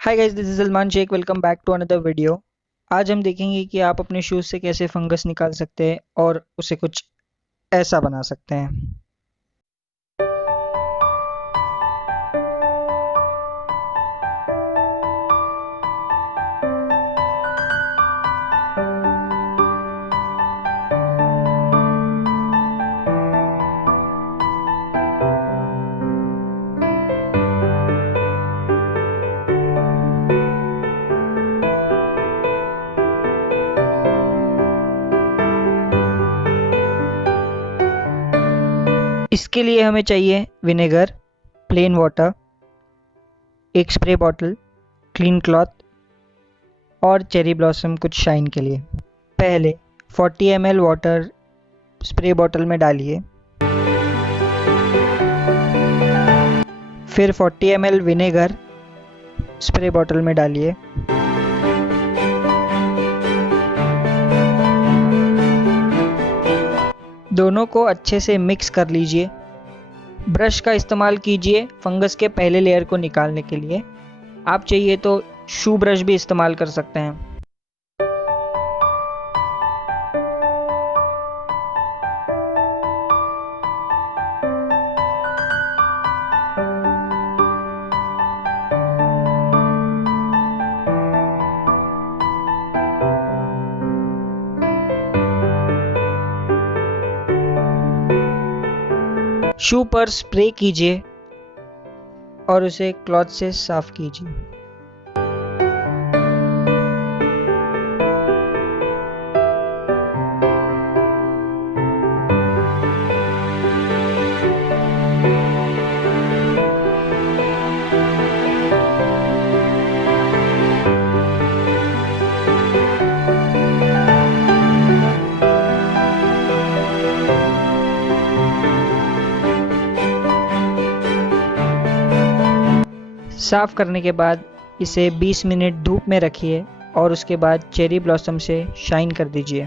Hi guys, this is Salman Shaikh. Welcome back to another video. आज हम देखेंगे कि आप अपने शूज़ से कैसे फंगस निकाल सकते हैं और उसे कुछ ऐसा बना सकते हैं। इसके लिए हमें चाहिए विनेगर, प्लेन वाटर, एक स्प्रे बॉटल, क्लीन क्लॉथ और चेरी ब्लॉसम कुछ शाइन के लिए। पहले 40 ml वाटर स्प्रे बॉटल में डालिए, फिर 40 ml विनेगर स्प्रे बॉटल में डालिए, दोनों को अच्छे से मिक्स कर लीजिए। ब्रश का इस्तेमाल कीजिए फंगस के पहले लेयर को निकालने के लिए। आप चाहिए तो शू ब्रश भी इस्तेमाल कर सकते हैं। शू पर स्प्रे कीजिए और उसे क्लॉथ से साफ कीजिए। साफ करने के बाद इसे 20 मिनट धूप में रखिए और उसके बाद चेरी ब्लॉसम से शाइन कर दीजिए।